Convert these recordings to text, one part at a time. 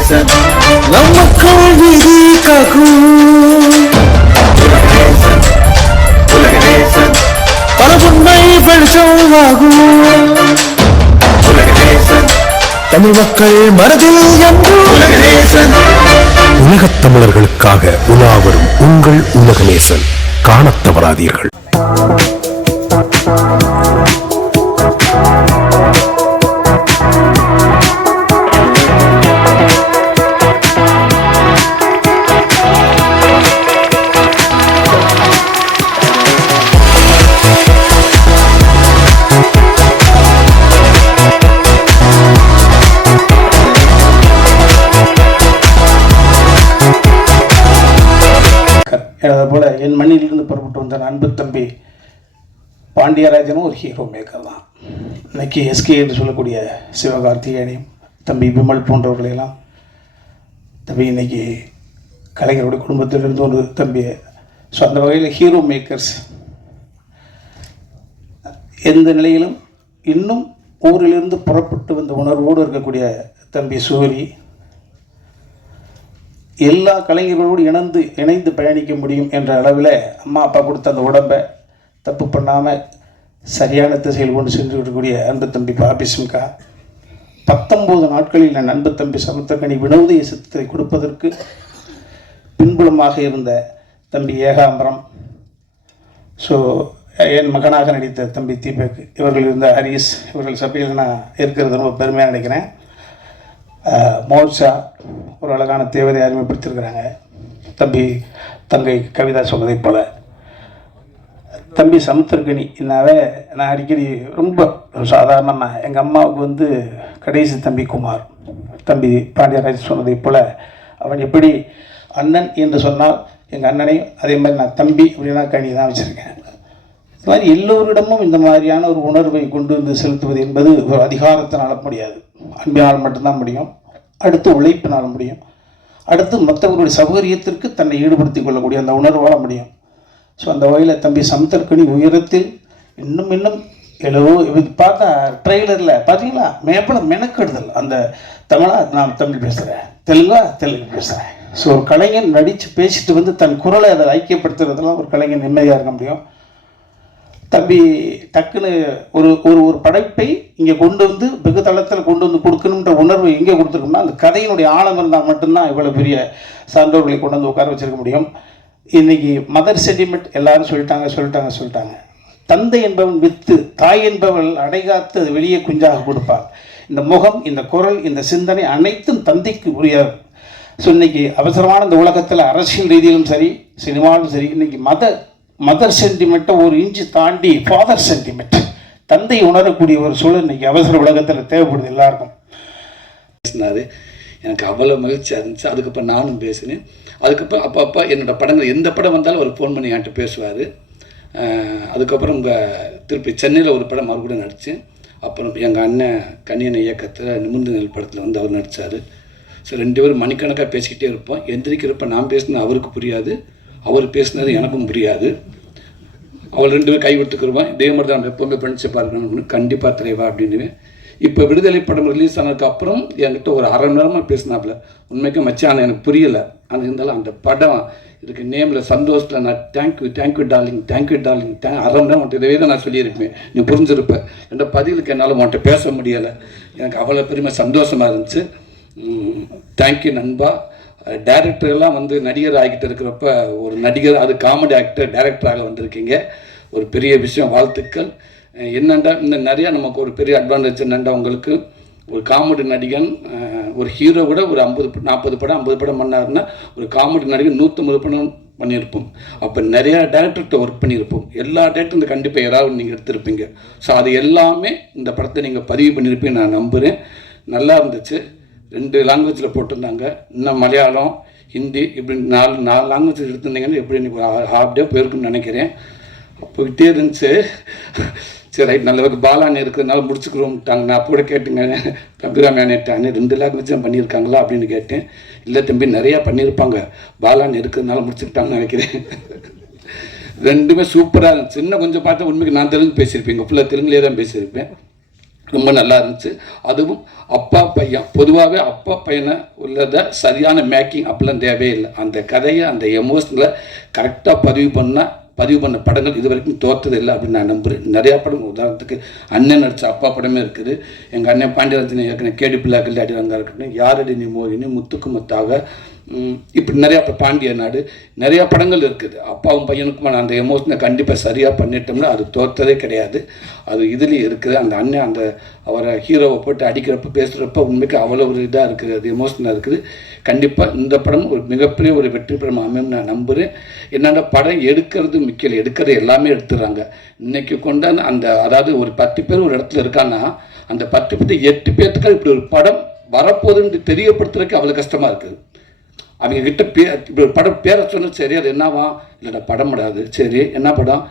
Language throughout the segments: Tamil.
நமக்கள் விதி காக்கும் பல உண்மை வெளிச்சமாகும் தமிழ் மக்கள் மனதில் என்று உலகத் தமிழர்களுக்காக உலாவரும் உங்கள் உலகநேசன். காணத் தவறாதீர்கள். அதை போல் என் மண்ணிலிருந்து புறப்பட்டு வந்த அன்பு தம்பி பாண்டியராஜனும் ஒரு ஹீரோ மேக்கர் தான். இன்னைக்கு எஸ்கே என்று சொல்லக்கூடிய சிவகார்த்திகேயனையும் தம்பி விமல் போன்றவர்களையெல்லாம் தம்பி இன்னைக்கு கலைஞருடைய குடும்பத்திலிருந்து ஒரு தம்பி. ஸோ அந்த வகையில் ஹீரோ மேக்கர்ஸ் எந்த நிலையிலும் இன்னும் ஊரிலிருந்து புறப்பட்டு வந்த உணர்வோடு இருக்கக்கூடிய தம்பி சூரி எல்லா கலைஞர்களோடு இணைந்து பயணிக்க முடியும் என்ற அளவில் அம்மா அப்பா கொடுத்த அந்த உடம்பை தப்பு பண்ணாமல் சரியான திசையில் கொண்டு சென்று இருக்கக்கூடிய அன்பு தம்பி பாபி சிம்கா 19 நாட்களில் என் அன்பு தம்பி சமுத்திரக்கனி வினோதிய சித்தத்தை கொடுப்பதற்கு பின்புலமாக இருந்த தம்பி ஏகாம்பரம், ஸோ என் மகனாக நடித்த தம்பி தீபக், இவர்கள் இருந்த ஹரிஸ், இவர்கள் சபையில் நான் இருக்கிறது ரொம்ப பெருமையாக நினைக்கிறேன். மோட்சா ஒரு அழகான தேவதை அறிமுகப்படுத்தியிருக்கிறாங்க. தங்கை கவிதா சொன்னதைப் போல் தம்பி சமுத்திரக்கனி என்னாவே நான் அடிக்கடி ரொம்ப சாதாரணமாக எங்கள் அம்மாவுக்கு கடைசி தம்பி குமார், தம்பி பாண்டியராஜ் சொன்னதைப் போல் அவன் எப்படி அண்ணன் என்று சொன்னால் எங்கள் அண்ணனையும் அதே மாதிரி நான் தம்பி அப்படின்னா கனி தான் வச்சுருக்கேன். இது மாதிரி எல்லோரிடமும் இந்த மாதிரியான ஒரு உணர்வை கொண்டு செலுத்துவது என்பது ஒரு அதிகாரத்தினால் முடியாது, அன்பினால் மட்டும்தான் முடியும். அடுத்து உழைப்பினால் முடியும். அடுத்து மற்றவர்களுடைய சௌகரியத்திற்கு தன்னை ஈடுபடுத்திக் கொள்ளக்கூடிய அந்த உணர்வால் முடியும். ஸோ அந்த வகையில் தம்பி சமுத்திரக்கனி உயரத்தில் இன்னும் இது பார்த்தா ட்ரெய்லரில் பார்த்தீங்களா மேப்பட மெனக்கெடுதல். அந்த நான் தமிழ் பேசுகிறேன், தெலுங்கு பேசுகிறேன். ஸோ ஒரு கலைஞன் நடித்து பேசிட்டு தன் குரலை அதை ஐக்கியப்படுத்துறதுலாம் ஒரு கலைஞன் நிம்மதியாக இருக்க முடியும். தம்பி டக்குன்னு ஒரு ஒரு படைப்பை இங்கே கொண்டு வெகு தளத்தில் கொண்டு கொடுக்கணுன்ற உணர்வு எங்கே கொடுத்துருக்கோம்னா அந்த கதையினுடைய ஆழம் இருந்தால் மட்டும்தான் இவ்வளோ பெரிய சான்றோர்களை கொண்டு உட்கார வச்சிருக்க முடியும். இன்றைக்கி மதர் சென்டிமெண்ட் எல்லாரும் சொல்லிட்டாங்க. தந்தை என்பவன் வித்து, தாய் என்பவள் அடைகாத்து அது வெளியே குஞ்சாக கொடுப்பாள். இந்த முகம், இந்த குரல், இந்த சிந்தனை அனைத்தும் தந்தைக்கு உரியது. ஸோ இன்றைக்கி அவசரமான இந்த உலகத்தில் அரசியல் ரீதியிலும் சரி சினிமாவிலும் சரி இன்றைக்கி மதர் சென்டிமெண்ட்டை ஒரு இன்ச்சு தாண்டி ஃபாதர் சென்டிமெண்ட், தந்தை உணரக்கூடிய ஒரு சூழல் இன்றைக்கி அவசர உலகத்தில் தேவைப்படுது எல்லாருக்கும். பேசினார், எனக்கு அவ்வளோ மகிழ்ச்சியாக இருந்துச்சு. அதுக்கப்புறம் நானும் பேசினேன். அதுக்கப்புறம் அப்போ என்னோடய படங்கள் எந்த படம் வந்தாலும் அவர் ஃபோன் பண்ணி என்கிட்ட பேசுவார். அதுக்கப்புறம் திருப்பி சென்னையில் ஒரு படம் அவர் கூட நடித்தேன். அப்புறம் எங்கள் அண்ணன் கண்ணியன் இயக்கத்தில் நிமிர்ந்து நெல் படத்தில் அவர் நடித்தார். ஸோ 2 பேரும் மணிக்கணக்காக பேசிக்கிட்டே இருப்போம். எந்திரிக்கிறப்ப நான் பேசினது அவருக்கு புரியாது, அவர் பேசினது எனக்கும் புரியாது. அவள் 2 பேரும் கை விட்டுக்குருவான். இதே மாதிரி தான் நம்ம எப்போவுமே பண்ணிச்சு பார்க்கணும்னு கண்டிப்பாக தலைவா அப்படின்னு. இப்போ விடுதலை படம் ரிலீஸ் ஆனதுக்கு அப்புறம் என்கிட்ட ஒரு அரை மணி நேரமாக பேசினாப்புல. உண்மைக்கு மச்சான் எனக்கு புரியலை, ஆனால் இருந்தாலும் அந்த படம் இதுக்கு நேமில் சந்தோஷத்தில் நான் தேங்க்யூ டார்லிங் அரை மணி நேரம் இதவே தான் நான் சொல்லியிருப்பேன், நீ புரிஞ்சிருப்பேன். என்ற பதிலுக்கு என்னால் உன்கிட்ட பேச முடியலை. எனக்கு அவ்வளோ பெருமை சந்தோஷமாக இருந்துச்சு. தேங்க்யூ நண்பா. டைரக்டர்லாம் நடிகர் ஆகிட்டு இருக்கிறப்ப ஒரு நடிகர், அது காமெடி ஆக்டர் டைரக்டராக வந்திருக்கீங்க, ஒரு பெரிய விஷயம், வாழ்த்துக்கள். என்னண்டா இன்னும் நிறையா நமக்கு ஒரு பெரிய அட்வான்டேஜ் என்னண்டா, உங்களுக்கு ஒரு காமெடி நடிகன், ஒரு ஹீரோ கூட ஒரு 40 படம் பண்ணாருன்னா ஒரு காமெடி நடிகன் 150 படம் பண்ணியிருப்போம். அப்போ நிறையா டேரக்டர்கிட்ட ஒர்க் பண்ணியிருப்போம். எல்லா டேரக்டரும் கண்டிப்பாக யாராவது நீங்கள் எடுத்திருப்பீங்க. ஸோ அது எல்லாமே இந்த படத்தை நீங்கள் பதிவு பண்ணியிருப்பீங்க நான் நம்புகிறேன். நல்லா இருந்துச்சு. 2 லாங்குவேஜில் போட்டிருந்தாங்க. இன்னும் மலையாளம், ஹிந்தி இப்படி 4 லாங்குவேஜ் எடுத்திருந்தீங்கன்னு எப்படி எனக்கு ஹாஃப் டே போயிருக்குன்னு நினைக்கிறேன். போயிட்டே இருந்துச்சு. சரி ரைட், நல்லவருக்கு பாலாண்ணே இருக்கிறதுனால முடிச்சுக்கிறோம்ட்டாங்க. நான் அப்போ கூட கேட்டுங்க, அபிராமியானேட்டானே 2 லாங்குவேஜ் தான் பண்ணியிருக்காங்களா அப்படின்னு கேட்டேன். இல்லை தம்பி நிறையா பண்ணியிருப்பாங்க, பாலாண்ணே இருக்கிறதுனால முடிச்சுக்கிட்டாங்கன்னு நினைக்கிறேன். 2மே சூப்பராக இருந்துச்சு. இன்னும் கொஞ்சம் பார்த்தா உண்மைக்கு நான் தெலுங்கு பேசியிருப்பேன், ஃபுல்லாக தெலுங்குலேயே தான் பேசியிருப்பேன். ரொம்ப நல்லா இருந்துச்சு. அதுவும் அப்பா பையன், பொதுவாகவே அப்பா பையனை உள்ளதை சரியான மேக்கிங் அப்படிலாம் தேவையே இல்லை. அந்த கதையை அந்த எமோஷனலை கரெக்டாக பதிவு பண்ண படங்கள் இது வரைக்கும் தோற்றது இல்லை அப்படின்னு நான் நம்புகிறேன். நிறையா படம், உதாரணத்துக்கு அண்ணன் நடித்த அப்பா படமே இருக்குது. எங்கள் அண்ணன் பாண்டியராஜன் ஏற்கனவே கேடி பிள்ளை கல்லாடி ரங்கா இருக்கட்டும், யாரடி நீ மோகினி, முத்துக்கு முத்தாக, இப்படி நிறையா பாண்டிய நாடு, நிறையா படங்கள் இருக்குது. அப்பாவும் பையனுக்குமான அந்த எமோஷனை கண்டிப்பாக சரியாக பண்ணிட்டோம்னா அது தோற்றதே கிடையாது. அது இதுலேயும் இருக்குது. அந்த அண்ணன் அந்த அவரை ஹீரோவை போட்டு அடிக்கிறப்ப பேசுகிறப்ப உண்மைக்கு அவ்வளோ ஒரு இதாக இருக்குது, அது எமோஷனாக இருக்குது. கண்டிப்பாக இந்த படம் ஒரு மிகப்பெரிய ஒரு வெற்றி படம் அமையும் நான் நம்புகிறேன். என்னென்ன படம் எடுக்கிறது முக்கியம், எடுக்கிறது எல்லாமே எடுத்துடுறாங்க. இன்றைக்கி கொண்டாந்து அந்த, அதாவது ஒரு 10 பேர் ஒரு இடத்துல இருக்கான்னா அந்த 10 பேர் 8 பேர்த்துக்கு இப்படி ஒரு படம் வரப்போகுதுன்னு தெரியப்படுத்துறதுக்கு அவ்வளோ கஷ்டமாக இருக்குது. அவங்க கிட்ட இப்படி ஒரு படம் பேரை சொன்னால் சரி, அது என்னவா, இல்லைடா படம் படாது, சரி என்ன படம்,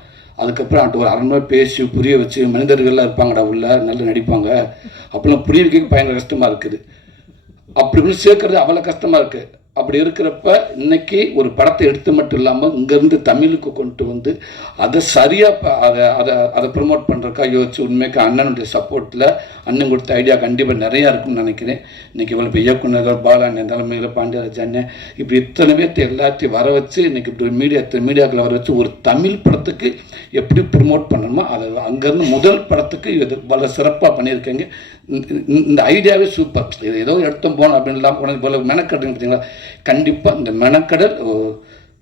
அதுக்கப்புறம் அவன்ட்டு ஒரு 1/2 மணி நேரம் பேசி புரிய வச்சு, மனிதர்கள்லாம் இருப்பாங்கடா உள்ள, நல்லா நடிப்பாங்க, அப்போல்லாம் புரிய வைக்க பயங்கர கஷ்டமாக இருக்குது. அப்படி இப்படி சேர்க்கறது அவ்வளோ கஷ்டமாக இருக்குது. அப்படி இருக்கிறப்ப இன்னைக்கு ஒரு படத்தை எடுத்து மட்டும் இல்லாமல் இங்கேருந்து தமிழுக்கு கொண்டு வந்து அதை சரியாக அதை ப்ரொமோட் பண்ணுறக்கா யோசிச்சு, உண்மைக்கு அண்ணனுடைய சப்போர்ட்டில் அண்ணன் கொடுத்த ஐடியா கண்டிப்பாக நிறையா இருக்குன்னு நினைக்கிறேன். இன்றைக்கி இவ்வளோ இப்போ இயக்குநர்கள் பாலாண்ணன் தலைமையில் பாண்டியராஜ் அண்ணன் இப்படி இத்தனை பேர்த்து எல்லாத்தையும் வர வச்சு இன்றைக்கி இப்படி மீடியாக்களை வர வச்சு ஒரு தமிழ் படத்துக்கு எப்படி ப்ரொமோட் பண்ணணுமோ அதை அங்கேருந்து முதல் படத்துக்கு இது இவ்வளோ சிறப்பாக பண்ணியிருக்கேங்க. இந்த ஐடியாவே சூப்பர். இது ஏதோ எடுத்தோம் போனோம் அப்படின்னு இல்லாமல் உனக்கு இவ்வளோ மெனக்கட்டுங்க பார்த்தீங்களா. கண்டிப்பாக இந்த மெனக்கடல்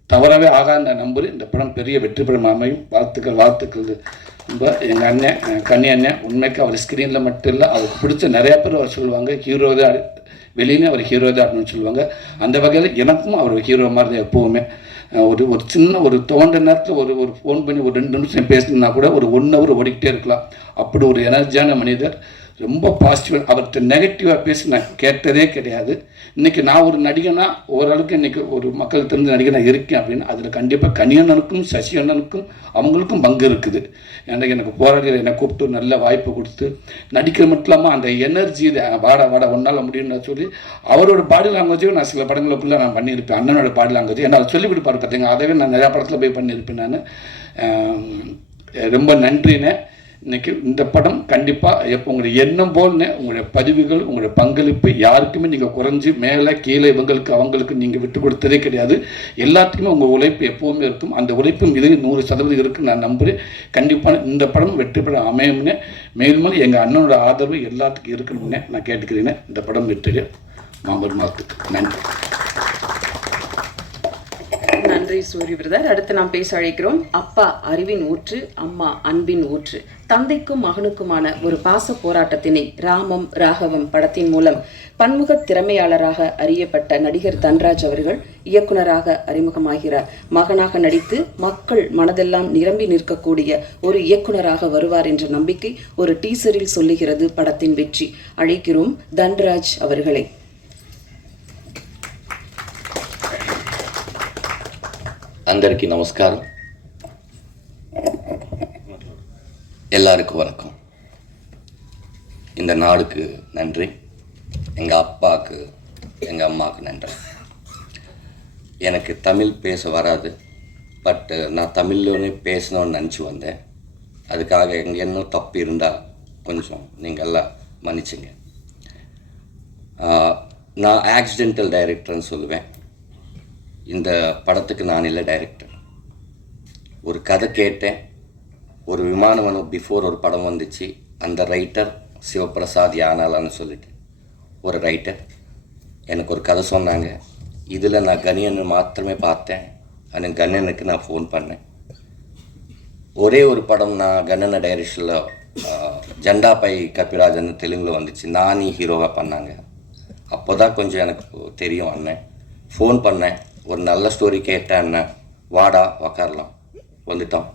தவறவே ஆகாத நான் நம்புகிறேன். இந்த படம் பெரிய வெற்றி படம் அமையும். வாழ்த்துக்கள். ரொம்ப எங்கள் அண்ணன் கன்னி அண்ணன், உண்மைக்கு அவர் ஸ்க்ரீனில் மட்டும் இல்லை, அவருக்கு பிடிச்ச நிறையா பேர் அவர் சொல்லுவாங்க ஹீரோ தான், வெளியிலே அவர் ஹீரோ தான் அப்படின்னு சொல்லுவாங்க. அந்த வகையில் எனக்கும் அவர் ஹீரோ மாதிரி தான் எப்போவுமே. ஒரு சின்ன ஒரு தோன்ற நேரத்தில் ஒரு ஃபோன் பண்ணி ஒரு 2 நிமிஷம் பேசினா கூட ஒரு 1 hour ஓடிக்கிட்டே இருக்கலாம். அப்படி ஒரு எனர்ஜியான மனிதர், ரொம்ப பாசிட்டிவாக. அவர்கிட்ட நெகட்டிவாக பேசி நான் கேட்டதே கிடையாது. இன்றைக்கி நான் ஒரு நடிகனா ஓரளவுக்கு இன்றைக்கி ஒரு மக்கள் தெரிஞ்ச நடிகனாக இருக்கேன் அப்படின்னு அதில் கண்டிப்பாக கனியண்ணனுக்கும் சசி அண்ணனுக்கும் அவங்களுக்கும் பங்கு இருக்குது. ஏன்னா எனக்கு போராடியில் என்னை கூப்பிட்டு நல்ல வாய்ப்பு கொடுத்து நடிக்கிற மட்டும் இல்லாமல் அந்த எனர்ஜி வாட ஒன்றால் முடியும்னு சொல்லி அவரோட பாடி லாங்குவேஜையும் நான் சில படங்களுக்குள்ளே நான் பண்ணியிருப்பேன். அண்ணனோட பாடி லாங்குவேஜ் என்ன அவர் சொல்லிக் கொடுப்பாரு பார்த்தீங்க, அதவே நான் நிறையா படத்தில் போய் பண்ணியிருப்பேன். நான் ரொம்ப நன்றினே. இன்றைக்கி இந்த படம் கண்டிப்பாக எப்போ உங்களுடைய எண்ணம் போல்னு உங்களுடைய பதிவுகள், உங்களுடைய பங்களிப்பு யாருக்குமே நீங்கள் குறைஞ்சி மேலே கீழே இவங்களுக்கு அவங்களுக்கு நீங்கள் விட்டு கொடுத்ததே கிடையாது. எல்லாத்துக்குமே உங்கள் உழைப்பு எப்போவுமே இருக்கும். அந்த உழைப்பும் இது 100% இருக்குன்னு நான் நம்புகிறேன். கண்டிப்பாக இந்த படம் வெற்றி படம் அமையும்னே, மேலும் எங்கள் அண்ணனோட ஆதரவு எல்லாத்துக்கும் இருக்கணும்னே நான் கேட்டுக்கிறேன். இந்த படம் வெற்றி மாம்பழம் மாத்துக்கு நன்றி. நன்றி சூரிய பிரதர். அடுத்து நாம் பேச அழைக்கிறோம். அப்பா அறிவின் ஊற்று, அம்மா அன்பின் ஊற்று, தந்தைக்கும் மகனுக்குமான ஒரு பாச போராட்டத்தினை ராமம் ராகவம் படத்தின் மூலம் பன்முக திறமையாளராக அறியப்பட்ட நடிகர் தன்ராஜ் அவர்கள் இயக்குனராக அறிமுகமாகிறார். மகனாக நடித்து மக்கள் மனதெல்லாம் நிரம்பி நிற்கக்கூடிய ஒரு இயக்குனராக வருவார் என்ற நம்பிக்கை ஒரு டீசரில் சொல்லுகிறது படத்தின் வெற்றி. அழைக்கிறோம் தன்ராஜ் அவர்களை. అందరికీ నమస్కారం, எல்லாருக்கும் வணக்கம். இந்த நாடுக்கு நன்றி, எங்கள் அப்பாவுக்கு எங்கள் அம்மாவுக்கு நன்றி. எனக்கு தமிழ் பேச வராது, பட் நான் தமிழ்லோனே பேசணும்னு நினச்சி வந்தேன். அதுக்காக எங்கே என்ன தப்பு இருந்தால் கொஞ்சம் நீங்கள் எல்லாம் மன்னிச்சுங்க. நான் ஆக்சிடென்டல் டைரக்டர்னு சொல்லுவேன். இந்த படத்துக்கு நான் இல்லை டைரக்டர். ஒரு கதை கேட்டேன், ஒரு விமானம் பிஃபோர் ஒரு படம் வந்துச்சு. அந்த ரைட்டர் சிவபிரசாத் யானாலான்னு சொல்லிட்டு ஒரு ரைட்டர் எனக்கு ஒரு கதை சொன்னாங்க. இதில் நான் கணியனை மாத்திரமே பார்த்தேன். அந்த கண்ணனுக்கு நான் ஃபோன் பண்ணேன். ஒரே ஒரு படம் நான் கண்ணனை டைரக்ஷனில் ஜெண்டாபை கபிராஜன் தெலுங்கில் வந்துச்சு, நானி ஹீரோவாக பண்ணாங்க. அப்போ தான் கொஞ்சம் எனக்கு தெரியும். அண்ணன் ஃபோன் பண்ணேன், ஒரு நல்ல ஸ்டோரி கேட்டேன். அண்ணன் வாடா உக்காரலாம், வந்துட்டோம்.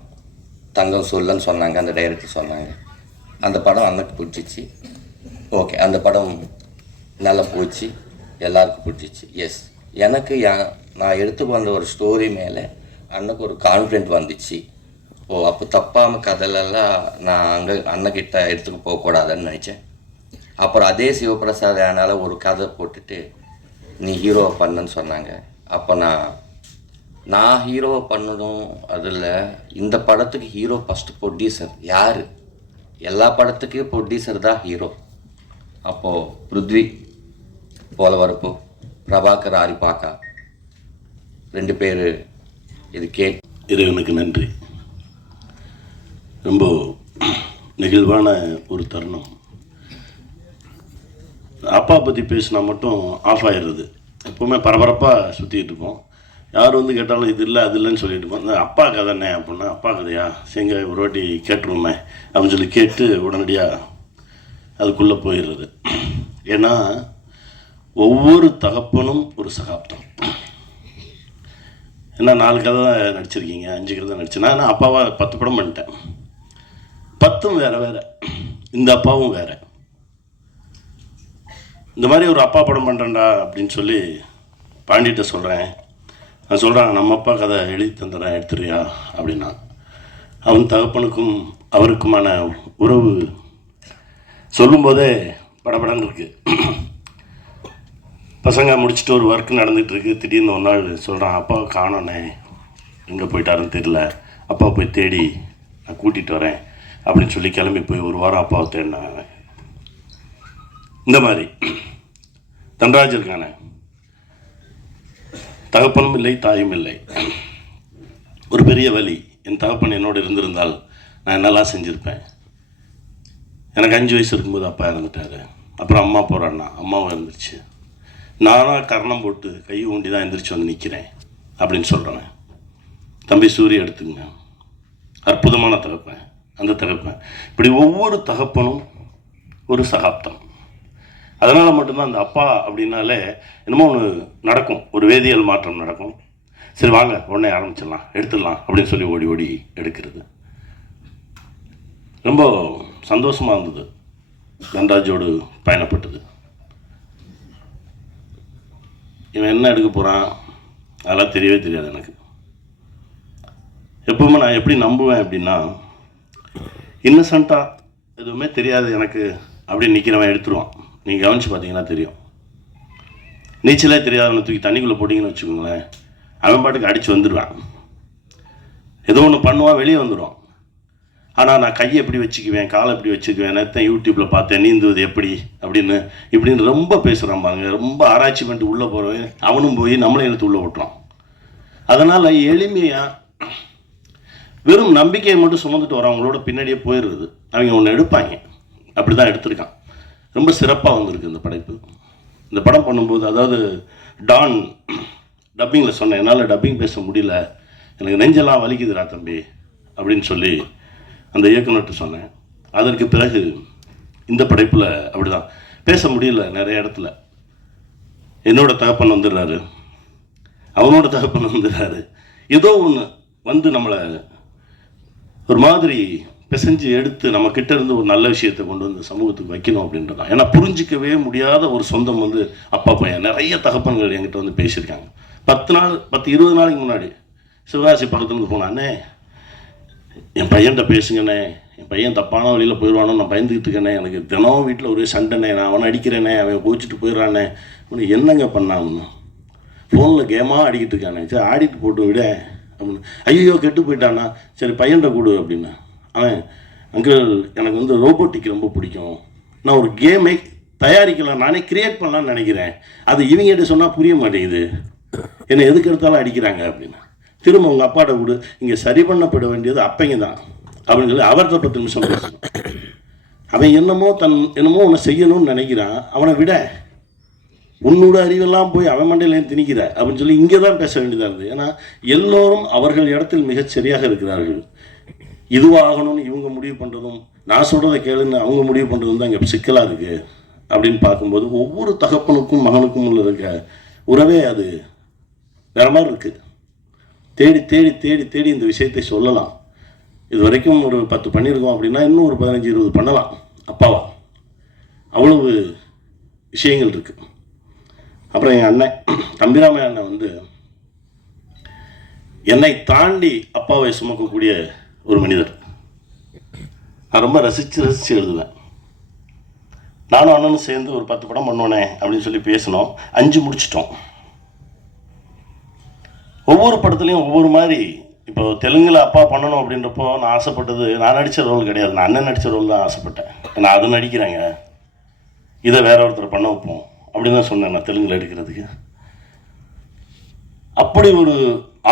தங்கம் சொல்லுன்னு சொன்னாங்க, அந்த டைரக்டர் சொன்னாங்க. அந்த படம் அண்ணனுக்கு பிடிச்சிச்சு. ஓகே, அந்த படம் நல்லா போச்சு, எல்லாருக்கும் பிடிச்சிச்சு. எஸ், எனக்கு நான் எடுத்து வந்த ஒரு ஸ்டோரி மேலே அண்ணனுக்கு ஒரு கான்ஃபிடென்ட் வந்துச்சு. அப்போ தப்பாமல் கதையிலெல்லாம் நான் அங்கே அண்ணக்கிட்ட எடுத்துக்க போகக்கூடாதுன்னு நினச்சேன். அப்புறம் அதே சிவபிரசாத் யானால் ஒரு கதை போட்டுட்டு நீ ஹீரோவை பண்ணுன்னு சொன்னாங்க. அப்போ நான் ஹீரோவை பண்ணணும். அதில் இந்த படத்துக்கு ஹீரோ ஃபஸ்ட்டு ப்ரொடியூசர் யார், எல்லா படத்துக்கும் ப்ரொடியூசர் தான் ஹீரோ. அப்போது பிருத்வி போலவரப்பு, பிரபாகர் ஆரிப்பாக்கா 2 பேர் இது இறைவனுக்கு நன்றி. ரொம்ப நெகிழ்வான ஒரு தருணம். அப்பா பற்றி பேசினா மட்டும் ஆஃப் ஆயிடுறது. எப்போவுமே பரபரப்பாக சுற்றிக்கிட்டு இருப்போம். யார் வந்து கேட்டாலும் இது இல்லை அது இல்லைன்னு சொல்லிட்டு இருப்போம். இந்த அப்பா கதைண்ணே அப்படின்னா, அப்பா கதையா சரிங்க ஒரு வாட்டி கேட்டுருவோமே அப்படின்னு சொல்லி கேட்டு உடனடியாக அதுக்குள்ளே போயிடுறது. ஏன்னா ஒவ்வொரு தகப்பனும் ஒரு சகாப்தம். ஏன்னா 4 கதை தான் நடிச்சிருக்கீங்க, 5 கதை நடிச்சேன். நான் அப்பாவா 10 படம் பண்ணிட்டேன். 10ம் வேறு வேறு, இந்த அப்பாவும் வேறு. இந்த மாதிரி ஒரு அப்பா படம் பண்ணுறேன்டா அப்படின்னு சொல்லி பாண்டிகிட்ட சொல்கிறேன். நான் சொல்கிறான், நம்ம அப்பா கதை எழுதி தந்துடுறேன் எடுத்துறியா அப்படின்னா. அவன் தகப்பனுக்கும் அவருக்குமான உறவு சொல்லும்போதே படபடன்னு இருக்குது. பசங்க முடிச்சுட்டு ஒரு ஒர்க் நடந்துகிட்ருக்கு. திடீர்னு ஒரு நாள் சொல்கிறான், அப்பாவை காணோண்ணே, எங்கே போயிட்டாருன்னு தெரியல, அப்பா போய் தேடி நான் கூட்டிகிட்டு வரேன் அப்படின்னு சொல்லி கிளம்பி போய் 1 வாரம் அப்பாவை தேடினாங்க. இந்த மாதிரி தன்ராஜ் இருக்கானே, தகப்பனும் இல்லை தாயும் இல்லை. ஒரு பெரிய வலி. என் தகப்பன் என்னோடு இருந்திருந்தால் நான் என்னெல்லாம் செஞ்சுருப்பேன். எனக்கு 5 வயசு இருக்கும்போது அப்பா இறந்துட்டார். அப்புறம் அம்மா போகிறான்னா, அம்மாவும் இருந்துச்சு. நானாக கரணம் போட்டு கை ஊண்டி தான் எந்திரிச்சு வந்து நிற்கிறேன் அப்படின்னு சொல்கிறேன். தம்பி சூரிய எடுத்துங்க, அற்புதமான தகப்பன். அந்த தகப்பன் இப்படி ஒவ்வொரு தகப்பனும் ஒரு சகாப்தம். அதனால் மட்டும்தான் அந்த அப்பா அப்படின்னாலே என்னமோ ஒன்று நடக்கும், ஒரு வேதியியல் மாற்றம் நடக்கும். சரி வாங்க உடனே ஆரம்பிச்சிடலாம், எடுத்துடலாம் அப்படின்னு சொல்லி ஓடி ஓடி எடுக்கிறது. ரொம்ப சந்தோஷமாக இருந்தது தன்ராஜோடு பயணப்பட்டது. இவன் என்ன எடுக்க போகிறான் அதெல்லாம் தெரியவே தெரியாது எனக்கு. எப்பவுமே நான் எப்படி நம்புவேன் அப்படின்னா, இன்னசென்ட்டாக எதுவுமே தெரியாது எனக்கு அப்படின்னு நிற்கிறவன் எடுத்துருவான். நீங்கள் கவனித்து பார்த்தீங்கன்னா தெரியும். நீச்சலே தெரியாதவனை தூக்கி தண்ணிக்குள்ளே போட்டிங்கன்னு வச்சுக்கோங்களேன், அவன் பாட்டுக்கு அடித்து வந்துடுவான். ஏதோ ஒன்று பண்ணுவான், வெளியே வந்துடுவான். ஆனால் நான் கையை எப்படி வச்சுக்குவேன், காலை எப்படி வச்சுக்குவேன், நேரத்தை யூடியூப்பில் பார்த்தேன் நீந்துவது எப்படி இப்படின்னு ரொம்ப பேசுகிறான் பாருங்க. ரொம்ப ஆராய்ச்சி பண்ணிட்டு உள்ளே போகிறவன் அவனும் போய் நம்மளே எடுத்து உள்ளே விட்டுறான். அதனால் எளிமையாக வெறும் நம்பிக்கையை மட்டும் சுமந்துட்டு வரவங்களோட பின்னாடியே போயிடுறது. அவங்க ஒன்று எடுப்பாங்க. அப்படி தான் எடுத்திருக்கான். ரொம்ப சிறப்பாக வந்திருக்கு இந்த படைப்பு. இந்த படம் பண்ணும்போது, அதாவது டான் டப்பிங்கில் சொன்னேன், என்னால் டப்பிங் பேச முடியல, எனக்கு நெஞ்செல்லாம் வலிக்குதுடா தம்பி அப்படின்னு சொல்லி அந்த இயக்குனர்கிட்ட சொன்னேன். அதற்கு பிறகு இந்த படைப்பில் அப்படி தான் பேச முடியல. நிறைய இடத்துல என்னோட தகப்பன் வந்துடுறாரு, அவனோட தகப்பன் வந்துடுறாரு. ஏதோ ஒன்று வந்து நம்மளை ஒரு மாதிரி பிசைஞ்சு எடுத்து நம்ம கிட்ட இருந்து ஒரு நல்ல விஷயத்தை கொண்டு வந்து சமூகத்துக்கு வைக்கணும் அப்படின்றதான். ஏன்னா புரிஞ்சிக்கவே முடியாத ஒரு சொந்தம் வந்து அப்பா பையன். நிறைய தகப்பன்கள் என்கிட்ட வந்து பேசியிருக்காங்க. 10-20 நாளைக்கு முன்னாடி சிவகாசி பக்கத்துலேருந்து போனானே, என் பையன்கிட்ட பேசுங்கண்ணே, என் பையன் தப்பான வழியில் போயிடுவானோ நான் பயந்துக்கிட்டு இருக்கேனே, எனக்கு தினம் வீட்டில் ஒரே சண்டைண்ணே, நான் அவனை அடிக்கிறேனே, அவன் கோச்சிட்டு போயிடுறானே, அவனு என்னங்க பண்ணான்னு ஃபோனில் கேமாக ஆடிக்கிட்டு இருக்கானே, சரி ஆடிட்டு போட்டு விட அப்படின்னு. ஐயோ கெட்டு போயிட்டானா, சரி பையன்கிட்ட கூடு அப்படின்னா. அவன் அங்கிள் எனக்கு வந்து ரோபோட்டிக் ரொம்ப பிடிக்கும், நான் ஒரு கேமை தயாரிக்கலாம், நானே கிரியேட் பண்ணலான்னு நினைக்கிறேன், அது இவங்ககிட்ட சொன்னால் புரிய மாட்டேங்குது, என்னை எதுக்கு எடுத்தாலும் அடிக்கிறாங்க அப்படின்னா. திரும்ப உங்கள் அப்பாட்ட கூட இங்கே சரி பண்ணப்பட வேண்டியது அப்பைங்க தான் அப்படின்னு சொல்லி அவர்கிட்ட 10 நிமிஷம் பேசணும். அவன் என்னமோ ஒன்று செய்யணும்னு நினைக்கிறான், அவனை விட உன்னோட அறிவெல்லாம் போய் அவன் மண்டையிலேயும் திணிக்கிற அப்படின்னு சொல்லி இங்கே தான் பேச வேண்டியதாக இருந்தது. ஏன்னா எல்லோரும் அவர்கள் இடத்தில் மிகச் சரியாக இருக்கிறார்கள். இதுவாகணும்னு இவங்க முடிவு பண்ணுறதும், நான் சொல்கிறத கேளுன்னு அவங்க முடிவு பண்ணுறதும் தான் இங்கே சிக்கலாக இருக்குது. அப்படின்னு பார்க்கும்போது ஒவ்வொரு தகப்பனுக்கும் மகனுக்கும் உள்ள இருக்க உறவே அது வேற மாதிரி இருக்குது. தேடி தேடி தேடி தேடி இந்த விஷயத்தை சொல்லலாம். இது வரைக்கும் ஒரு 10 பண்ணியிருக்கோம் அப்படின்னா இன்னும் ஒரு 15-20 பண்ணலாம் அப்பாவா. அவ்வளவு விஷயங்கள் இருக்குது. அப்புறம் என் அண்ணன் தம்பிராம அண்ணன் வந்து என்னை தாண்டி அப்பாவை சுமக்கக்கூடிய ஒரு மனிதர். நான் ரொம்ப ரசித்து எழுதுவேன். நானும் அண்ணனும் சேர்ந்து ஒரு 10 படம் பண்ணோனே அப்படின்னு சொல்லி பேசினோம். 5 முடிச்சிட்டோம். ஒவ்வொரு படத்துலையும் ஒவ்வொரு மாதிரி இப்போ தெலுங்கில் அப்பா பண்ணணும் அப்படின்றப்போ நான் ஆசைப்பட்டது நான் நடித்த ரோல் கிடையாது, நான் அண்ணன் நடித்த ரோல் தான் ஆசைப்பட்டேன். நான் அது நடிக்கிறேங்க, இதை வேற ஒருத்தர் பண்ண வைப்போம் அப்படின்னு தான் சொன்னேன் நான் தெலுங்கில் எடுக்கிறதுக்கு. அப்படி ஒரு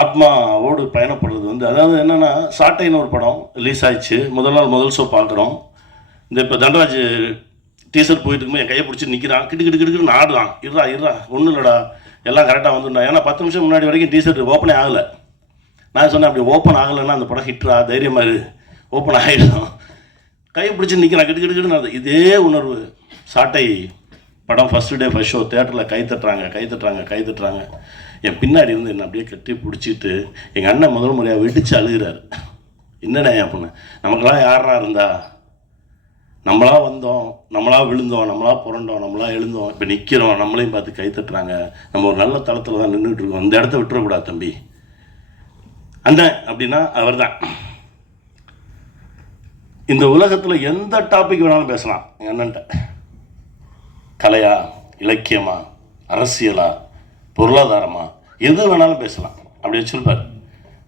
ஆத்மாவோடு பயணப்படுறது வந்து, அதாவது என்னென்னா சாட்டைன்னு ஒரு படம் ரிலீஸ் ஆயிடுச்சு. முதல் நாள் முதல் ஷோ பார்க்குறோம். இந்த இப்போ தண்டராஜ் டீசர் போயிட்டு இருக்கும்போது என் கையை பிடிச்சி நிற்கிறான், கிட்டுக்கிட்டு ஆடுறான். இருறா ஒன்றும் இல்லைடா எல்லாம் கரெக்டாக வந்துடா. ஏன்னா 10 நிமிஷம் முன்னாடி வரைக்கும் டீசர் ஓப்பனே ஆகலை. நான் சொன்னேன் அப்படி ஓப்பன் ஆகலைன்னா அந்த படம் ஹிட்ரா, தைரியமாக இரு, ஓப்பன் ஆகிடும். கையை பிடிச்சி நிற்கிறான் கிட்டுக்கிட்டு. இதே உணர்வு சாட்டை படம் ஃபஸ்ட்டு டே ஃபஸ்ட் ஷோ தேட்டரில் கை தட்டுறாங்க. என் பின்னாடி இருந்து என்னை அப்படியே கட்டி பிடிச்சிட்டு எங்கள் அண்ணன் முதல் முறையாக வெடித்து அழுகிறார். என்னண்ணே அப்படின்னு, நமக்கெல்லாம் யாரா இருந்தா, நம்மளா வந்தோம், நம்மளா விழுந்தோம், நம்மளா புரண்டோம், நம்மளா எழுந்தோம், இப்போ நிற்கிறோம், நம்மளையும் பார்த்து கை தட்டுறாங்க, நம்ம ஒரு நல்ல தளத்தில் தான் நின்றுட்டு இருக்கோம், இந்த இடத்த விட்டுறக்கூடாது தம்பி. அண்ணன் அப்படின்னா அவர் தான். இந்த உலகத்தில் எந்த டாபிக் வேணாலும் பேசலாம் எங்கள் அண்ணன்ட்ட. கலையா, இலக்கியமா, அரசியலா, பொருளாதாரமா, எது வேணாலும் பேசலாம். அப்படி வச்சுருப்பார்.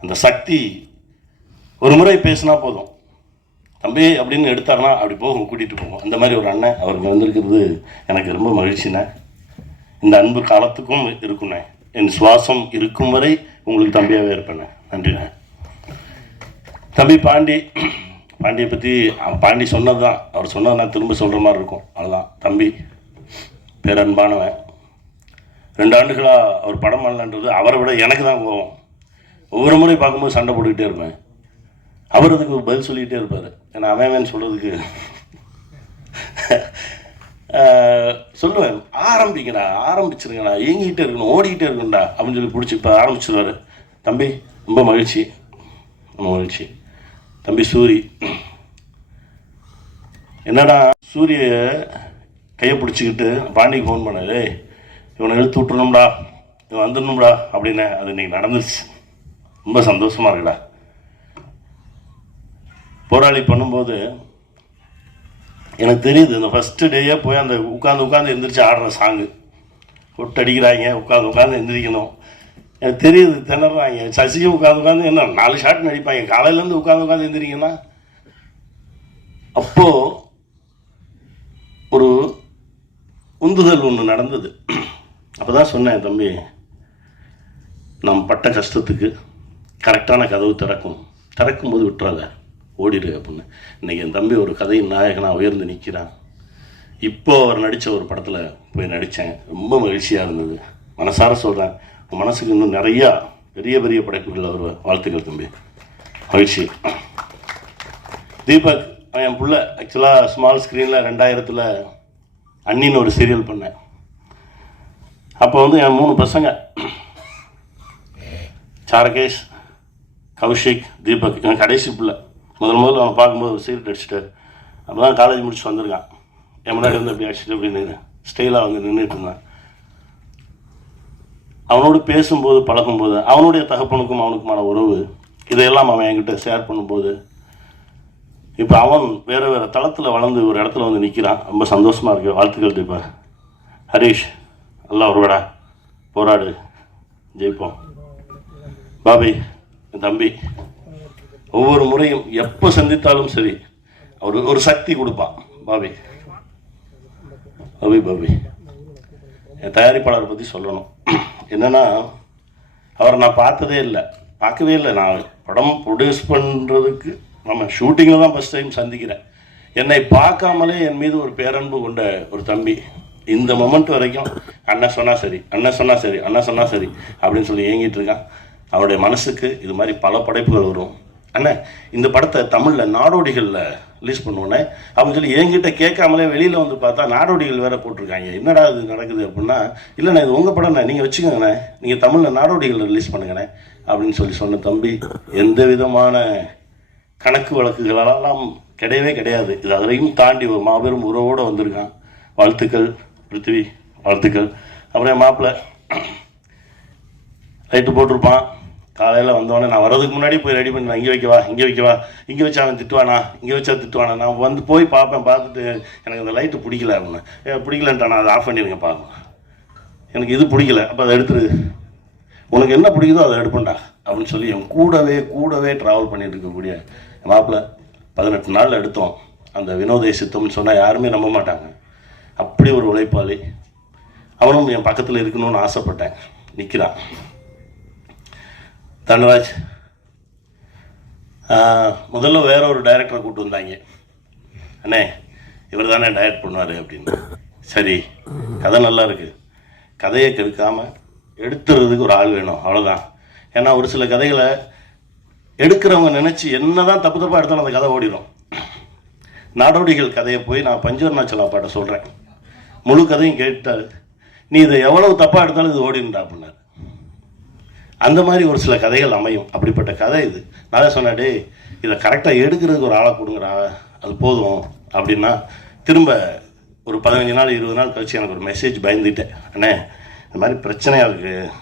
அந்த சக்தி ஒரு முறை பேசினா போதும், தம்பி அப்படின்னு எடுத்தாருன்னா அப்படி போகும், கூட்டிகிட்டு போகும். அந்த மாதிரி ஒரு அண்ணன் அவருக்கு வந்திருக்கிறது எனக்கு ரொம்ப மகிழ்ச்சிண்ணே. இந்த அன்பு காலத்துக்கும் இருக்குண்ணே. என் சுவாசம் இருக்கும் வரை உங்களுக்கு தம்பியாகவே இருப்பேண்ணே. நன்றிண்ணே. தம்பி பாண்டியை பற்றி பாண்டி சொன்னது தான், அவர் சொன்னது நான் திரும்ப சொல்கிற மாதிரி இருக்கும், அதுதான். தம்பி பேரன்பானவன். 2 ஆண்டுகளாக அவர் படம் பண்ணலன்றது அவரை விட எனக்கு தான் கோவம். ஒவ்வொரு முறை பார்க்கும்போது சண்டை போட்டுக்கிட்டே இருப்பேன். அவர் அதுக்கு பதில் சொல்லிக்கிட்டே இருப்பார். ஏன்னா அவன் சொல்கிறதுக்கு சொல்லுவேன், ஆரம்பிச்சிருங்கண்ணா, இயங்கிக்கிட்டே இருக்கணும், ஓடிக்கிட்டே இருக்கணும்டா அப்படின்னு சொல்லி பிடிச்சி இப்போ ஆரம்பிச்சிருவார். தம்பி ரொம்ப மகிழ்ச்சி. தம்பி சூரி, என்னடா சூரிய கையை பிடிச்சிக்கிட்டு பாண்டிக்கு ஃபோன் பண்ணாரு, இவனை இழுத்து விட்டுணும்டா, இவன் வந்துடணும்டா அப்படின்னு. அது இன்றைக்கி நடந்துருச்சு. ரொம்ப சந்தோஷமாக இருக்குடா. போராளி பண்ணும்போது எனக்கு தெரியுது, இந்த ஃபஸ்ட்டு டேயே போய் அந்த உட்காந்து எந்திரிச்சு ஆடுற சாங்கு, கொட்டடிக்கிறாங்க, உட்காந்து எந்திரிக்கணும். எனக்கு தெரியுது, திணறாங்க. சசியும் உட்காந்து என்ன 4 ஷாட் நடிப்பாங்க. காலையிலேருந்து உட்காந்து எந்திரிங்கன்னா அப்போது ஒரு உந்துதல் ஒன்று நடந்தது. அப்போ தான் சொன்னேன், தம்பி நம் பட்ட கஷ்டத்துக்கு கரெக்டான கதவு திறக்கும்போது விட்டுறாங்க, ஓடிடு அப்படின்னு. இன்றைக்கி என் தம்பி ஒரு கதையின் நாயகனாக உயர்ந்து நிற்கிறான். இப்போ அவர் நடித்த ஒரு படத்தில் போய் நடித்தேன். ரொம்ப மகிழ்ச்சியாக இருந்தது. மனசார சொல்கிறேன், மனசுக்கு இன்னும் நிறையா பெரிய படைப்புகள் அவர். வாழ்த்துக்கள் தம்பி, மகிழ்ச்சி. தீபக் என் புள்ள. ஆக்சுவலாக ஸ்மால் ஸ்க்ரீனில் 2000 அண்ணின்னு ஒரு சீரியல் பண்ணேன். அப்போ வந்து என் 3 பசங்க, சாரகேஷ், கௌஷிக், தீபக், என் கடைசி பிள்ளை. முதல்ல அவனை பார்க்கும்போது ஒரு சீரியட் அடிச்சுட்டார். அப்போ தான் காலேஜ் முடிச்சு வந்திருக்கான். என் முன்னாடி வந்து அப்படி அடிச்சுட்டு அப்படின்னு ஸ்டைலாக வந்து நின்றுட்டு இருந்தான். அவனோடு பேசும்போது பழகும்போது அவனுடைய தகப்பனுக்கும் அவனுக்குமான உறவு, இதையெல்லாம் அவன் என்கிட்ட ஷேர் பண்ணும்போது இப்போ அவன் வேறு தளத்தில் வளர்ந்து ஒரு இடத்துல வந்து நிற்கிறான். ரொம்ப சந்தோஷமாக இருக்கு. வாழ்த்துக்கள் தீபா. ஹரீஷ், நல்லா வருவாடா, போராடு, ஜெயிப்போம். பாபி என் தம்பி, ஒவ்வொரு முறையும் எப்போ சந்தித்தாலும் சரி ஒரு சக்தி கொடுப்பான். பாபி என் தயாரிப்பாளரை பற்றி சொல்லணும். என்னென்னா, அவரை நான் பார்க்கவே இல்லை. நான் படம் ப்ரொடியூஸ் பண்ணுறதுக்கு நம்ம ஷூட்டிங்கில் தான் ஃபஸ்ட் டைம் சந்திக்கிறேன். என்னை பார்க்காமலே என் மீது ஒரு பேரன்பு கொண்ட ஒரு தம்பி. இந்த மொமெண்ட் வரைக்கும் அண்ணன் சொன்னால் சரி அப்படின்னு சொல்லி ஏங்கிட்டு இருக்கான். அவருடைய மனசுக்கு இது மாதிரி பல படைப்புகள் வரும். அண்ணன் இந்த படத்தை தமிழில் நாடோடிகளில் ரிலீஸ் பண்ணுவோன்னே அப்படின்னு சொல்லி என்கிட்ட கேட்காமலே வெளியில் வந்து பார்த்தா நாடோடிகள் வேறு போட்டிருக்காங்க. என்னடா இது நடக்குது அப்படின்னா, இல்லைண்ணே இது உங்கள் படம்ண்ணே, நீங்கள் வச்சுக்கோங்கண்ணே, நீங்கள் தமிழில் நாடோடிகளில் ரிலீஸ் பண்ணுங்கண்ணே அப்படின்னு சொன்ன தம்பி எந்த விதமான கணக்கு வழக்குகளெல்லாம் கிடையாது. இது அதையும் தாண்டி ஒரு மாபெரும் உறவோடு வந்திருக்கான். வாழ்த்துக்கள் பிருத்திவி, வாழ்த்துக்கள். அப்புறம் என் மாப்பிள்ளை லைட்டு போட்டிருப்பான். காலையில் வந்தோடனே நான் வர்றதுக்கு முன்னாடி போய் ரெடி பண்ணி, இங்கே வைக்கவா, இங்கே வச்சா அவன் திட்டுவானா, இங்கே வச்சா திட்டுவானா. நான் வந்து போய் பார்த்துட்டு எனக்கு அந்த லைட்டு பிடிக்கல அப்படின்னு. பிடிக்கலன்ட்டானா, அதை ஆஃப் பண்ணிடுங்க பார்க்கணும், எனக்கு இது பிடிக்கல, அப்போ அதை எடுத்துரு. உனக்கு என்ன பிடிக்குதோ அதை எடுப்பேன்டா அப்படின்னு சொல்லி என் கூடவே ட்ராவல் பண்ணிட்டு இருக்கக்கூடிய மாப்பிள்ளை 18 நாளில் எடுத்தோம். அந்த வினோதய சித்தம்னு சொன்னால் யாருமே நம்ப மாட்டாங்க. அப்படி ஒரு உழைப்பாளி. அவனும் என் பக்கத்தில் இருக்கணும்னு ஆசைப்பட்டேன். நிற்கிறான். தனராஜ் முதல்ல வேற ஒரு டைரக்டரை கூப்பிட்டு வந்தாங்க. அண்ணே இவர் தானே டைரக்ட் பண்ணுவார் அப்படின்னு. சரி, கதை நல்லா இருக்குது, கதையை கெடுக்காமல் எடுத்துறதுக்கு ஒரு ஆள் வேணும், அவ்வளோதான். ஏன்னா ஒரு சில கதைகளை எடுக்கிறவங்க நினச்சி என்ன தான் தப்பாக எடுத்தாலும் அந்த கதை ஓடிடும். நாடோடிகள் கதையை போய் நான் பஞ்சவர்ணாச்சலம் அப்பாட்ட சொல்கிறேன். முழு கதையும் கேட்டால் நீ இதை எவ்வளவு தப்பாக எடுத்தாலும் இது ஓடிடுண்டா அப்படின்னாரு. அந்த மாதிரி ஒரு சில கதைகள் அமையும். அப்படிப்பட்ட கதை இது. நான் தான் சொன்னேன், டேய் இதை கரெக்டாக எடுக்கிறதுக்கு ஒரு ஆளை கொடுங்கடா, அது போதும் அப்படின்னா திரும்ப ஒரு 15 நாள் 20 நாள் கழிச்சு எனக்கு ஒரு மெசேஜ் பயந்துட்டேன். அண்ணே இந்த மாதிரி பிரச்சனையாக இருக்குது,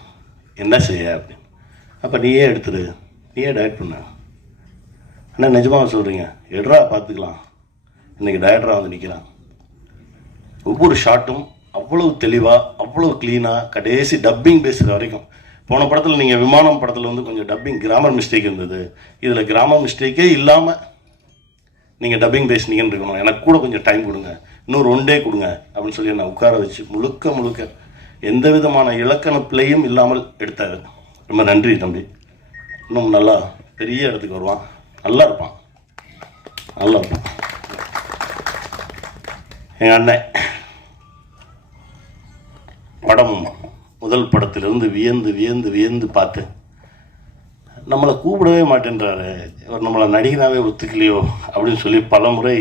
என்ன செய்ய அப்படின்னு. அப்போ நீயே எடுத்துரு, நீயே டைரக்ட் பண்ண. அண்ணா நிஜமாக சொல்கிறீங்க, எடுறா பார்த்துக்கலாம். இன்றைக்கி டைரக்டராக வந்து நிற்கிறான். ஒவ்வொரு ஷாட்டும் அவ்வளோ தெளிவாக அவ்வளோ க்ளீனாக கடைசி டப்பிங் பேசுகிற வரைக்கும். போன படத்தில் நீங்கள் விமானம் படத்தில் வந்து கொஞ்சம் டப்பிங் கிராமர் மிஸ்டேக் இருந்தது. இதில் கிராமர் மிஸ்டேக்கே இல்லாமல் நீங்கள் டப்பிங் பேசுனீங்கன்னு இருக்கணும். எனக்கு கூட கொஞ்சம் டைம் கொடுங்க, இன்னொரு 1 டே கொடுங்க அப்படின்னு சொல்லி என்னை உட்கார வச்சு முழுக்க எந்த விதமான இலக்கண பிழையும் இல்லாமல் எடுத்தார். ரொம்ப நன்றி தம்பி. இன்னும் நல்லா பெரிய இடத்துக்கு வருவான், நல்லா இருப்பான். எங்கள் அண்ணன் படம் முதல் படத்திலிருந்து வியந்து பார்த்து நம்மளை கூப்பிடவே மாட்டேன்றாரு, இவர் நம்மளை நடிகனாவே ஒத்துக்கலையோ அப்படின்னு சொல்லி பல முறை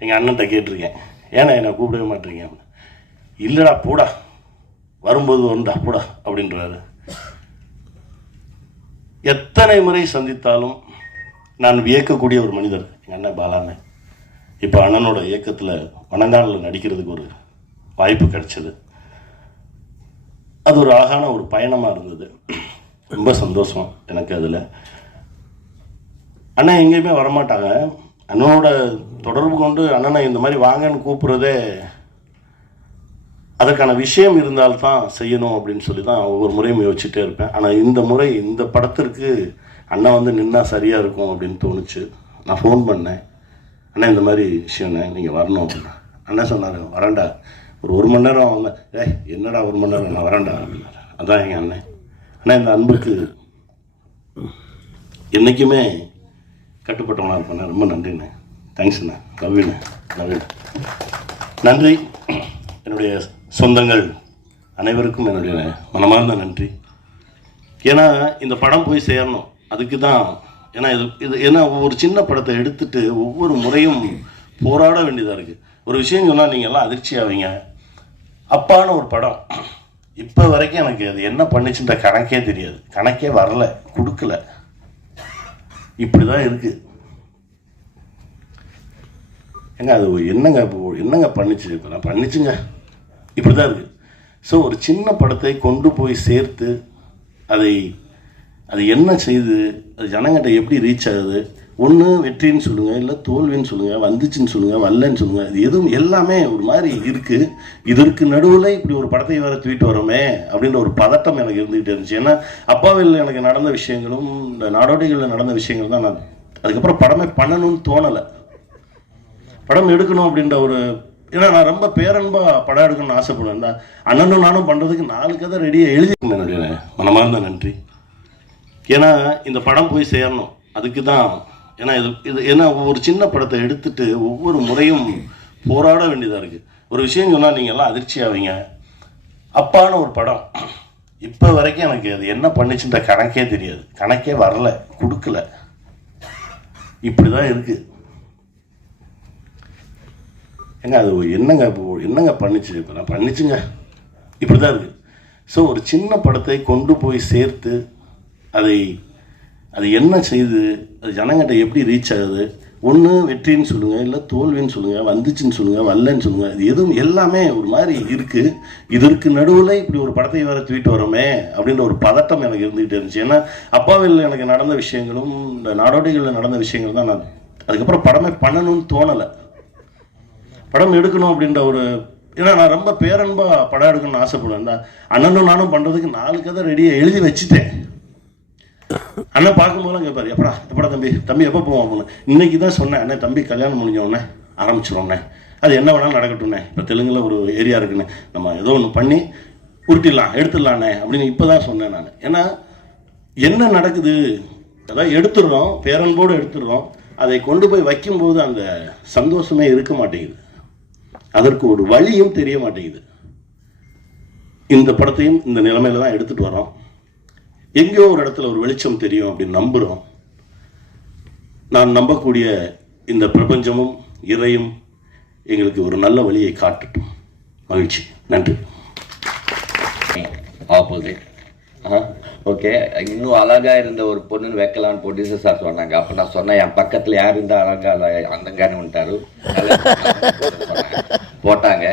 எங்கள் அண்ணன்கிட்ட கேட்டிருக்கேன். ஏன்னா என்னை கூப்பிடவே மாட்டேறீங்க. இல்லைடா போடா, வரும்போது வருண்டா போடா அப்படின்றாரு. எத்தனை முறை சந்தித்தாலும் நான் வியக்கக்கூடிய ஒரு மனிதர் எங்கள் அண்ணன் பாலாண்ணே. இப்போ அண்ணனோட இயக்கத்தில் வணங்கானில் நடிக்கிறதுக்கு ஒரு வாய்ப்பு கிடைச்சது. அது ஒரு அழகான ஒரு பயணமாக இருந்தது. ரொம்ப சந்தோஷம் எனக்கு அதில். அண்ணன் எங்கேயுமே வரமாட்டாங்க. அண்ணனோட தொடர்பு கொண்டு அண்ணனை இந்த மாதிரி வாங்கன்னு கூப்பிட்றதே அதற்கான விஷயம் இருந்தால்தான் செய்யணும் அப்படின்னு சொல்லி தான் ஒவ்வொரு முறையும் யோசிச்சுட்டே இருப்பேன். ஆனால் இந்த முறை இந்த படத்திற்கு அண்ணன் வந்து நின்னா சரியாக இருக்கும் அப்படின்னு தோணுச்சு. நான் ஃபோன் பண்ணேன், அண்ணன் இந்த மாதிரி விஷயம்ண்ணே நீங்கள் வரணும் அப்படின்னா. அண்ணன் சொன்னார், வரேன்டா, ஒரு 1 மணி நேரம் வந்தேன். என்னடா 1 மணி நேரம், நான் வரேன்டா அப்படின்னாரு. அதான் எங்கள் அண்ணன். ஆனால் இந்த அன்புக்கு என்றைக்குமே கட்டுப்பட்டவனாக இருப்பேன். ரொம்ப நன்றிண்ணே. தேங்க்ஸ்ண்ணே. லவ்யூண்ணே. நன்றி. என்னுடைய சொந்தங்கள் அனைவருக்கும் என்னுடைய மனமார்ந்த நன்றி. ஏன்னா இந்த படம் போய் சேரணும், அதுக்கு தான். ஏன்னா ஏன்னா ஒரு சின்ன படத்தை எடுத்துட்டு ஒவ்வொரு முறையும் போராட வேண்டியதாக இருக்குது. ஒரு விஷயம் சொன்னால் நீங்கள் எல்லாம் அதிர்ச்சி ஆவீங்க. அப்பான ஒரு படம் இப்போ வரைக்கும் எனக்கு அது என்ன பண்ணிச்சுன்ற கணக்கே தெரியாது, கணக்கே வரல, கொடுக்கல. இப்படி தான் இருக்குது. ஏங்க அது என்னங்க பண்ணிச்சு, இப்போ நான் பண்ணிச்சுங்க, இப்படி தான் இருக்குது. ஸோ ஒரு சின்ன படத்தை கொண்டு போய் சேர்த்து அது என்ன செய்யுது, அது ஜனங்கிட்ட எப்படி ரீச் ஆகுது, ஒன்று வெற்றின்னு சொல்லுங்கள், இல்லை தோல்வின்னு சொல்லுங்கள், வந்துச்சுன்னு சொல்லுங்கள், வரலன்னு சொல்லுங்கள், இது எதுவும் எல்லாமே ஒரு மாதிரி இருக்குது. இதற்கு நடுவில் இப்படி ஒரு படத்தை வேறு தூக்கிட்டு வரோமே அப்படின்ற ஒரு பதட்டம் எனக்கு இருந்துகிட்டே இருந்துச்சு. ஏன்னா அப்பாவில் எனக்கு நடந்த விஷயங்களும் இந்த நாடோடிகளில் நடந்த விஷயங்கள் தான் நான் அதுக்கப்புறம் படமே பண்ணணும்னு தோணலை. படம் எடுக்கணும் அப்படின்ற ஒரு, ஏன்னா நான் ரொம்ப பேரன்பாக படம் எடுக்கணும்னு ஆசைப்படுவேன். தான் அண்ணனும் நானும் பண்ணுறதுக்கு 4 கதை ரெடியாக எழுதிக்கணும். என்னுடைய மனமார்ந்த நன்றி. ஏன்னா இந்த படம் போய் சேரணும், அதுக்கு தான். ஏன்னா ஏன்னா ஒரு சின்ன படத்தை எடுத்துட்டு ஒவ்வொரு முறையும் போராட வேண்டியதாக இருக்குது. ஒரு விஷயம் சொன்னால் நீங்கள் எல்லாம் அதிர்ச்சி ஆவீங்க. அப்பான ஒரு படம் இப்போ வரைக்கும் எனக்கு அது என்ன பண்ணிச்சுன்ற கணக்கே தெரியாது, கணக்கே வரல, கொடுக்கல. இப்படி தான் இருக்குது. ஏங்க அது என்னங்க பண்ணிச்சு, இப்போ நான் பண்ணிச்சுங்க, இப்படி தான் இருக்குது. ஸோ ஒரு சின்ன படத்தை கொண்டு போய் சேர்த்து அது என்ன செய்யுது, அது ஜனங்கிட்ட எப்படி ரீச் ஆகுது, ஒன்று வெற்றின்னு சொல்லுங்கள், இல்லை தோல்வின்னு சொல்லுங்கள், வந்துச்சுன்னு சொல்லுங்கள், வரலன்னு சொல்லுங்கள், இது எதுவும் எல்லாமே ஒரு மாதிரி இருக்குது. இதற்கு நடுவில் இப்படி ஒரு படத்தை வேறு தூக்கிட்டு வரோமே அப்படின்ற ஒரு பதட்டம் எனக்கு இருந்துகிட்டே இருந்துச்சு. ஏன்னா அப்பாவில் எனக்கு நடந்த விஷயங்களும் இந்த நாடோடிகளில் நடந்த விஷயங்கள் தான் நான் அதுக்கப்புறம் படமே பண்ணணும்னு தோணலை. படம் எடுக்கணும் அப்படின்ற ஒரு, ஏன்னா நான் ரொம்ப பேரன்பாக படம் எடுக்கணும்னு ஆசைப்படுவேன். இந்த அண்ணனும் நானும் பண்ணுறதுக்கு 4 கதை ரெடியாக எழுதி வச்சுட்டேன். அண்ணன் பார்க்கும்போதெல்லாம் கேட்பாரு, எப்படா தம்பி எப்போ போவோம் அப்படின்னு. இன்றைக்கி தான் சொன்னேன், அண்ணன் தம்பி கல்யாணம் முடிஞ்சோடனே ஆரம்பிச்சிடுவோண்ணே, அது என்ன வேணாலும் நடக்கட்டும்ண்ணே, இப்போ தெலுங்கில் ஒரு ஏரியா இருக்குண்ணே, நம்ம ஏதோ ஒன்று பண்ணி உருட்டிடலாம் எடுத்துடலாண்ணே அப்படின்னு இப்போ தான் சொன்னேன் நான். ஏன்னா என்ன நடக்குது, அதாவது எடுத்துடுறோம், பேரன்போடு எடுத்துடுறோம், அதை கொண்டு போய் வைக்கும்போது அந்த சந்தோஷமே இருக்க மாட்டேங்குது, அதற்கு ஒரு வழியும் தெரிய மாட்டேங்குது. இந்த படத்தையும் இந்த நிலைமையில தான் எடுத்துகிட்டு வரோம். எங்கேயோ ஒரு இடத்துல ஒரு வெளிச்சம் தெரியும் அப்படின்னு நம்புகிறோம். நான் நம்பக்கூடிய இந்த பிரபஞ்சமும் இறையும் எங்களுக்கு ஒரு நல்ல வழியை காட்டட்டும். மகிழ்ச்சி. நன்றி. ஆப்போசிட். ஓகே, இன்னும் அழகாக இருந்த ஒரு பொண்ணுன்னு வைக்கலான்னு ப்ரொடியூசர் சார் சொன்னாங்க. அப்போ நான் சொன்னேன், என் பக்கத்தில் யார் இருந்தால் அழகாக அந்தங்கானு வந்துட்டாரு, போட்டாங்க.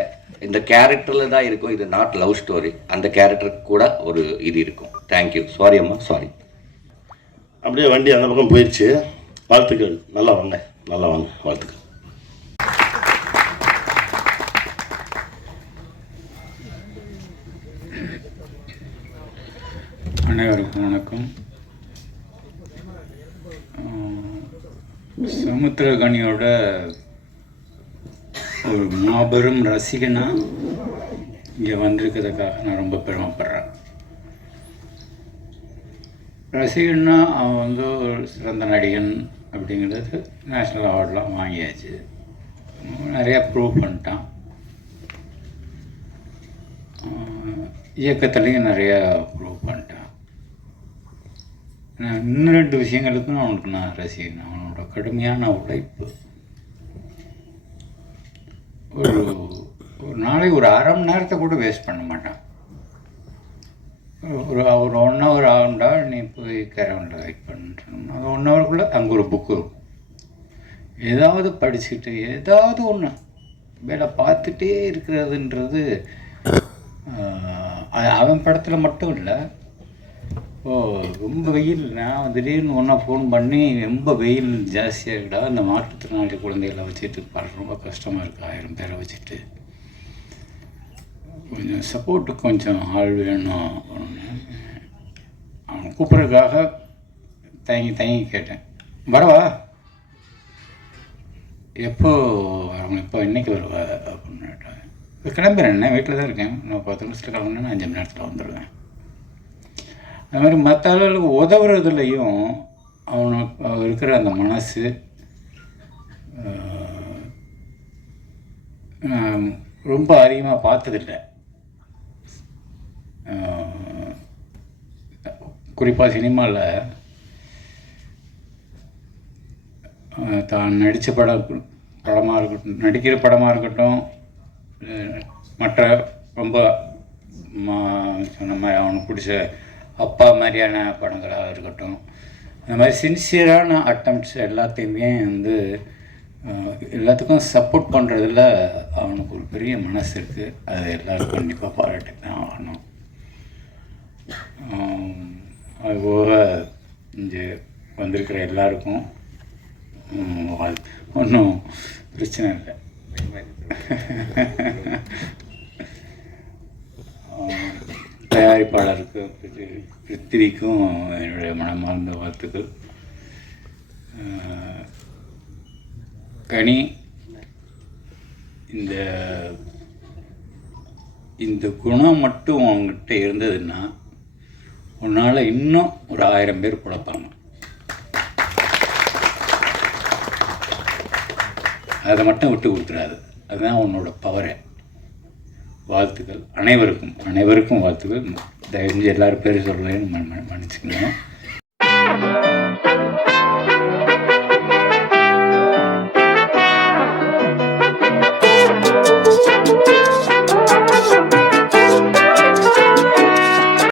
இந்த கேரக்டரில் தான் இருக்கும், இது நாட் லவ் ஸ்டோரி. அந்த கேரக்டருக்கு கூட ஒரு இது இருக்கும். தேங்க்யூ. சாரி அம்மா, சாரி. அப்படியே வண்டி அந்த பக்கம் போயிடுச்சு. வாழ்த்துக்கள். நல்லா வாங்க, நல்லா வாங்க. வாழ்த்துக்கள். அனைவருக்கும் வணக்கம். சமுத்திரகனியோட ஒரு மாபெரும் ரசிகனாக இங்கே வந்திருக்கிறதுக்காக நான் ரொம்ப பெருமைப்படுறேன். ரசிகன்னா அவன் வந்து ஒரு சிறந்த நடிகன் அப்படிங்கிறது நேஷ்னல் அவார்டெலாம் வாங்கியாச்சு, நிறையா ப்ரூவ் பண்ணிட்டான். இயக்கத்துலேயும் நிறையா ப்ரூவ் பண்ணிட்டான். நான் இன்னும் 2 விஷயங்களுக்கும் அவனுக்கு நான் ரசிகன். அவனோட கடுமையான உழைப்பு. ஒரு நாளைக்கு ஒரு அரை மணி நேரத்தை கூட வேஸ்ட் பண்ண மாட்டான். ஒரு 1 ஹவர் ஆகுண்டா, நீ போய் கேரவனில் வெயிட் பண்ணுறோம்னா அது 1 ஹவருக்குள்ளே அங்கே ஒரு புக்கு இருக்கும். ஏதாவது படிச்சுக்கிட்டு ஏதாவது ஒன்று வேலை பார்த்துட்டே இருக்கிறதுன்றது அவன் படத்தில் மட்டும் இல்லை. ரொம்ப வெயில், நான் திடீர்னு ஒன்றா ஃபோன் பண்ணி ரொம்ப வெயில் ஜாஸ்தியாக இருக்குடா, இந்த மாற்றுத்திறனாளி குழந்தைகளை வச்சுட்டு பாடுற ரொம்ப கஷ்டமாக இருக்குது, 1000 பேரை வச்சுட்டு கொஞ்சம் சப்போர்ட்டுக்கு கொஞ்சம் ஆள் வேணும். அவனை கூப்பிட்றதுக்காக தயங்கி கேட்டேன், வரவா, எப்போ இன்றைக்கி வருவா அப்படின்னு கேட்டேன். இப்போ கிளம்புறேன், வீட்டில் தான் இருக்கேன், நான் 10 நிமிஷத்தில் கிளம்புனேன்னா 5 மணி நேரத்தில் வந்துடுவேன். அது மாதிரி மற்ற ஆளுகளுக்கு உதவுறதுலையும் அவனுக்கு இருக்கிற அந்த மனசு ரொம்ப அதிகமாக பார்த்ததில்லை. குறிப்பாக சினிமாவில் தான் நடித்த படமாக இருக்கட்டும், நடிக்கிற படமாக இருக்கட்டும், மற்ற ரொம்ப சொன்ன மாதிரி அவனுக்கு பிடிச்ச அப்பா மாதிரியான படங்களாக இருக்கட்டும், அந்த மாதிரி சின்சியரான அட்டம்ப்ட்ஸ் எல்லாத்தையுமே வந்து எல்லாத்துக்கும் சப்போர்ட் பண்ணுறதுல அவனுக்கு ஒரு பெரிய மனசு இருக்குது. அதை எல்லோரும் கண்டிப்பாக பாராட்டி தான் ஆகணும். அதுபோக இங்கே வந்திருக்கிற எல்லாருக்கும் ஒன்றும் பிரச்சனை இல்லை. தயாரிப்பாளருக்கு பிருத்திவிக்கும் என்னுடைய மனமார்ந்த வாழ்த்துக்கள். கனி, இந்த குணம் மட்டும் அவங்ககிட்ட இருந்ததுன்னா உன்னால் இன்னும் ஒரு 1000 பேர் பிழைப்பாங்க. அதை மட்டும் விட்டு கொடுத்துடாது, அதுதான் உன்னோட பவரை. வாழ்த்துக்கள் அனைவருக்கும் வாழ்த்துக்கள். தயவு செஞ்சு எல்லாரும் பேர் சொல்கிறேன்னு மன்னிச்சுக்கணும்.